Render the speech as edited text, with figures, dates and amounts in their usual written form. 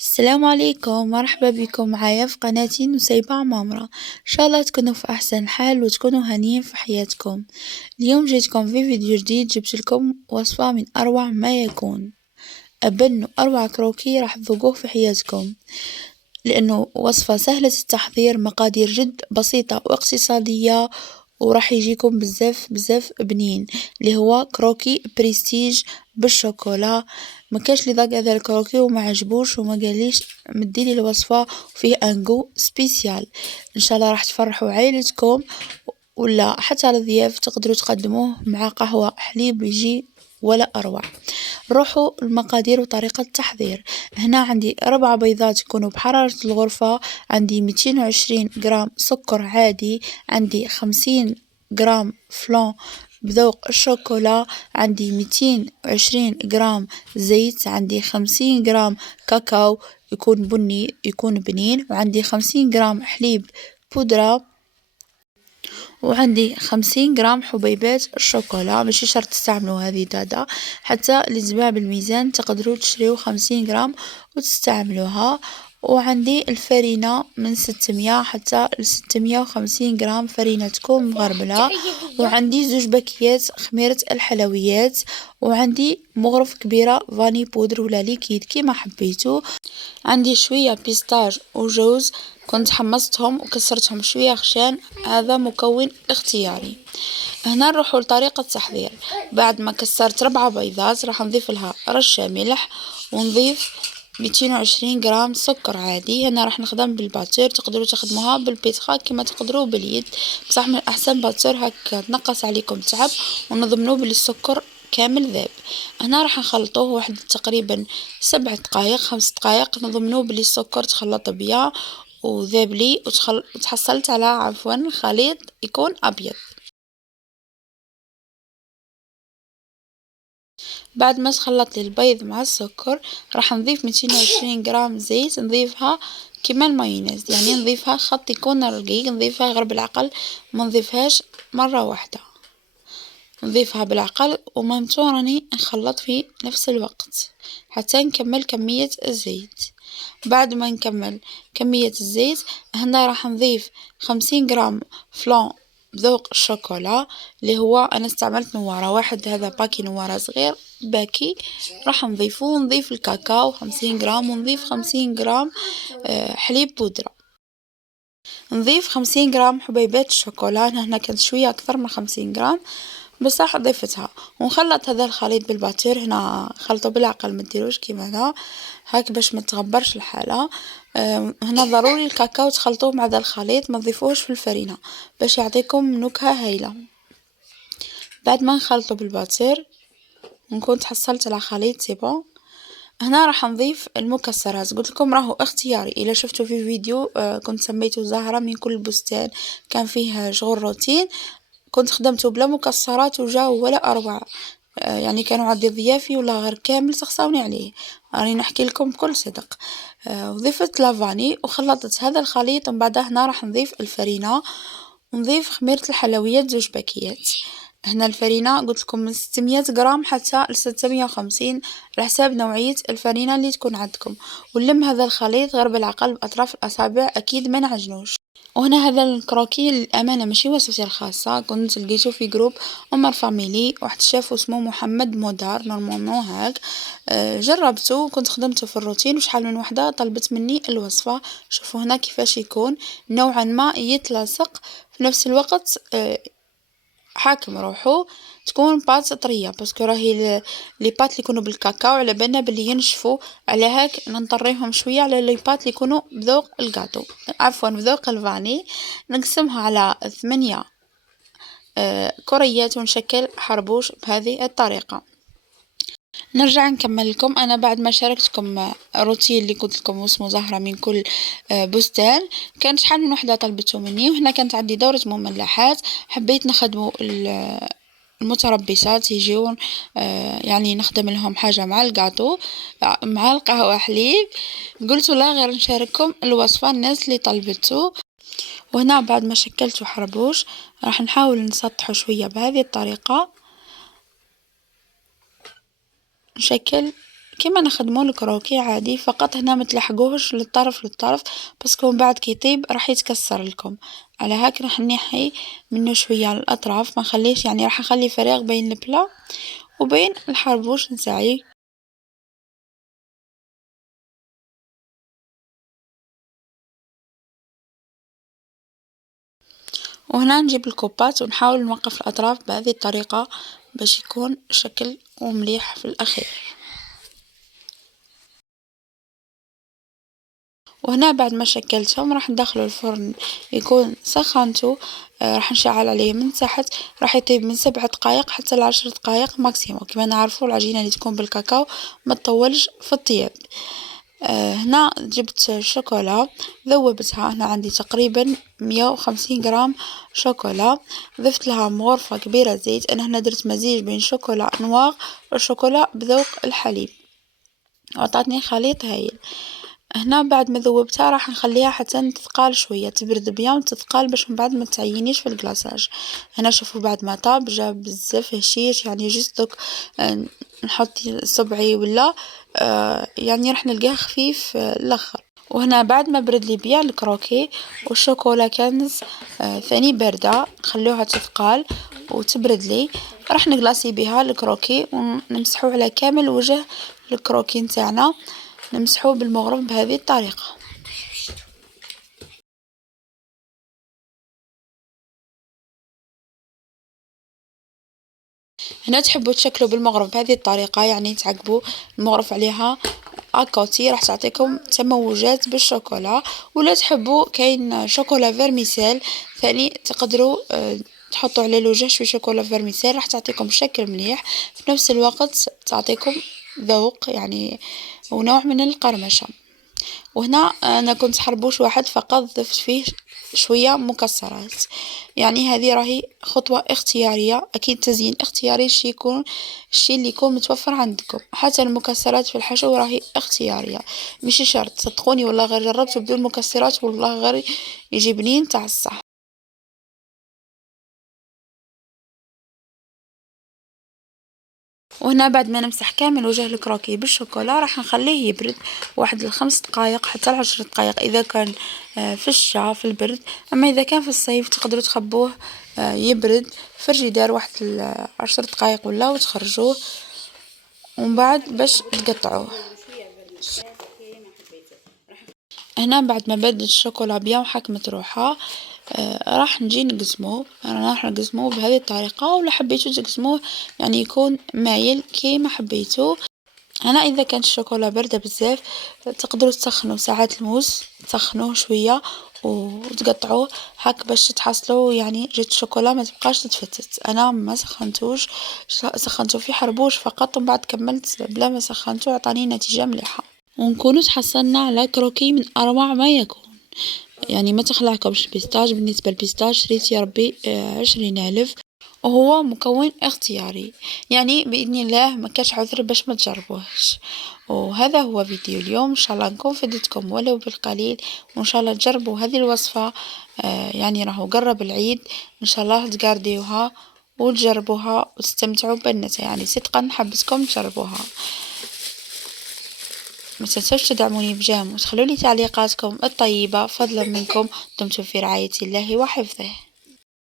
السلام عليكم، مرحبا بكم معايا في قناتي نسيبة عمامرة. ان شاء الله تكونوا في احسن حال وتكونوا هانيين في حياتكم. اليوم جيتكم في فيديو جديد، جبت لكم وصفة من اروع ما يكون، ابن واروع كروكي راح تذوقوه في حياتكم، لانه وصفة سهلة التحضير، مقادير جد بسيطة واقتصادية، وراح يجيكم بزاف بزاف بنين، اللي هو كروكي بريستيج بالشوكولا. ما كاش اللي ذاق هذا الكروكي وما عجبوش وما قاليش مديلي الوصفة وفيه انغو سبيسيال. ان شاء الله راح تفرحوا عائلتكم، ولا حتى الضياف تقدروا تقدموه مع قهوة حليب يجي ولا اروع. نروحوا المقادير وطريقة التحضير. هنا عندي 4 بيضات يكونوا بحرارة الغرفة، عندي 220 غرام سكر عادي، عندي 50 غرام فلان بذوق الشوكولا، عندي 220 غرام زيت، عندي 50 غرام كاكاو يكون بني يكون بنين، وعندي 50 غرام حليب بودرة، وعندي 50 غرام حبيبات الشوكولا. ماشي شرط تستعملوا هذه دادا، حتى لتباع بالميزان تقدروا تشريو 50 غرام وتستعملوها. وعندي الفرينة من 600 حتى ل 650 غرام فرينة تكون مغربلة، وعندي 2 باكيات خميرة الحلويات، وعندي مغرف كبيرة فاني بودر ولا ليكيد كيما حبيتو، عندي شوية بيستاج وجوز كنت حمصتهم وكسرتهم شوية خشان، هذا مكون اختياري. هنا نروحوا لطريقة التحضير. بعد ما كسرت 4 بيضات راح نضيف لها رشة ملح، ونضيف 220 غرام سكر عادي. هنا راح نخدم بالباتور، تقدروا تخدموها بالبيتخا كما تقدروا باليد، بصح من الاحسن باتور هكا تنقص عليكم تعب، ونضمنوا بلي السكر كامل ذاب. هنا راح نخلطوه واحد تقريبا 7 دقائق 5 دقائق، نضمنوا بلي السكر تخلط بيا وذاب لي وتحصلت على خليط يكون ابيض. بعد ما تخلط لي البيض مع السكر راح نضيف 220 غرام زيت، نضيفها كيما المايونيز، يعني نضيفها خط يكون رقيق، نضيفها غير بالعقل، ما نضيفهاش مرة واحدة، نضيفها بالعقل ومامتو راني نخلط في نفس الوقت حتى نكمل كمية الزيت. بعد ما نكمل كمية الزيت هنا راح نضيف 50 غرام فلان بذوق الشوكولا، اللي هو انا استعملت نوارة واحد، هذا باكي نوارة صغير باكي راح نضيفه، ونضيف الكاكاو 50 غرام، ونضيف 50 غرام حليب بودرة، نضيف 50 غرام حبيبات الشوكولا. هنا كانت شوية اكثر من 50 غرام بصح ضيفتها، ونخلط هذا الخليط بالباتور. هنا خلطوا بالعقل ما ديروش كيما هنا هاك باش ما تغبرش الحالة. هنا ضروري الكاكاو تخلطوه مع هذا الخليط، ما تضيفوهش في الفرينة باش يعطيكم نكهة هايلة. بعد ما نخلطوا بالباتور ونكون تحصلت على خليط سي بون، هنا راح نضيف المكسرات. قلت لكم راهو اختياري، الا شفتوا في فيديو كنت سميته زهرة من كل بستان، كان فيه شغل روتين، كنت خدمته بلا مكسرات وجاو ولا اروع. يعني كانوا عندي ضيافي ولا غير كامل سخساوني عليه، راني نحكي لكم بكل صدق. وضفت لافاني وخلطت هذا الخليط، ومن بعدها هنا راح نضيف الفرينة، ونضيف خميرة الحلويات 2 باكيات. هنا الفرينة قلت لكم من 600 غرام حتى ل 650 على حساب نوعية الفرينة اللي تكون عندكم، ونلم هذا الخليط غير بالعقل بأطراف الأصابع، أكيد ما نعجنوش. وهنا هذا الكروكي للأمانة ماشي وصفتي الخاصة، كنت لقيته في جروب عمر فاميلي، واحد الشيف اسمه محمد مودار نورمالمون هاك. جربته كنت خدمته في الروتين، وشحال من وحدة طلبت مني الوصفة. شوفوا هنا كيفاش يكون نوعا ما يتلاصق في نفس الوقت، حاكم روحو، تكون بات طريه باسكو راهي لي بات اللي يكونوا بالكاكاو على بالنا باللي ينشفوا، على هاك نطريهم شويه على لي بات اللي يكونوا بذوق الكاطو، عفوا بذوق الفاني. نقسمها على 8 كريات ونشكل حربوش بهذه الطريقه. نرجع نكمل لكم. انا بعد ما شاركتكم روتين اللي قلت لكم اسمه زهرة من كل بستان، كان شحال من وحده طلبته مني، وهنا كانت عندي دورة مملحات، حبيت نخدموا المتربصات يجيون، يعني نخدم لهم حاجة مع الكاطو مع القهوة حليب. قلت لا غير نشارككم الوصفة الناس اللي طلبته. وهنا بعد ما شكلت حربوش راح نحاول نسطحه شوية بهذه الطريقة، نشكل كيما نخدمو الكروكي عادي، فقط هنا متلحقوهش للطرف للطرف باسكو من بعد كي يطيب راح يتكسر لكم، على هاك راح نحي منه شوية على الأطراف ما نخليش يعني راح نخلي فراغ بين البلا وبين الحربوش نتاعي. وهنا نجيب الكوبات ونحاول نوقف الأطراف بهذه الطريقة باش يكون شكل ومليح في الأخير. وهنا بعد ما شكلتهم راح ندخله الفرن يكون سخنته، راح نشعل عليه من تحت، راح يطيب من 7 دقائق حتى ل10 دقائق ماكسيموم، كما نعرفوا العجينة اللي تكون بالكاكاو ما تطولش في الطياب. هنا جبت شوكولا ذوبتها، هنا عندي تقريبا 150 غرام شوكولا، ضفت لها مغرفة كبيرة زيت، انا هنا درت مزيج بين شوكولا نواغ وشوكولا بذوق الحليب وعطاتني خليط هايل. هنا بعد ما ذوبتها راح نخليها حتى تثقال شوية تبرد بيان وتثقال باش من بعد ما تعينيش في الكلاصاج. هنا شوفوا بعد ما طاب جا بزاف هشيش يعني جست دوك نحط صبعي ولا يعني راح نلقاه خفيف الاخر. وهنا بعد ما برد لي بيان الكروكي والشوكولا كنز ثاني باردة نخلوها تثقال وتبرد لي، راح نقلاصي بها الكروكي ونمسحو على كامل وجه الكروكي نتاعنا، نمسحوه بالمغرف بهذه الطريقة. هنا تحبوا تشكلوا بالمغرف بهذه الطريقة يعني تعقبوا المغرف عليها اكوتي راح تعطيكم تموجات بالشوكولا، ولا تحبوا كاين شوكولا فيرميسيل ثاني تقدروا تحطوا على الوجه شويه شوكولا فيرميسيل راح تعطيكم شكل مليح في نفس الوقت تعطيكم ذوق يعني ونوع من القرمشة. وهنا انا كنت حربوش واحد فقط ضفت فيه شوية مكسرات، يعني هذه راهي خطوة اختيارية، اكيد تزيين اختياري يكون الشيء اللي يكون متوفر عندكم، حتى المكسرات في الحشو راهي اختيارية مش شرط صدقوني والله غير جربت بدون مكسرات والله غير يجي بنين تاع الصح. وهنا بعد ما نمسح كامل وجه الكروكي بالشوكولا راح نخليه يبرد واحد ل5 دقائق حتى ل10 دقائق اذا كان في الشتاء في البرد، اما اذا كان في الصيف تقدروا تخبوه يبرد في الفريجيدار واحد ل10 دقائق ولا وتخرجوه ومن بعد باش تقطعوه. هنا بعد ما بدت الشوكولا بيان وحكمت روحها راح نجي نقسموه، راح نقسموه بهذه الطريقة، ولا حبيتو تقسموه يعني يكون مايل كيما حبيتو. انا اذا كانت الشوكولا باردة بزاف تقدروا تسخنوا ساعات الموس تسخنوه شوية وتقطعوه هاك باش تحصلوا يعني جيت الشوكولا ما تبقاش تتفتت. انا ما سخنتوش، سخنته في حربوش فقط ومن بعد كملت بلا ما سخنته عطاني نتيجة مليحة. ونكونوا تحصلنا على كروكي من اروع ما يكون، يعني ما تخلعكمش بيستاج، بالنسبة للبيستاج شريت يا ربي 20,000 وهو مكون اختياري، يعني بإذن الله ما كاش عذر باش ما تجربوهش. وهذا هو فيديو اليوم، ان شاء الله نكون فدتكم ولو بالقليل، وان شاء الله تجربوا هذه الوصفة يعني راهو قرب العيد ان شاء الله تقارديوها وتجربوها وتستمتعوا بالنتائج، يعني صدقا حبسكم تجربوها. ما تنسوش تدعموني بجيم وتخلولي تعليقاتكم الطيبة فضلا منكم، دمتم في رعاية الله وحفظه.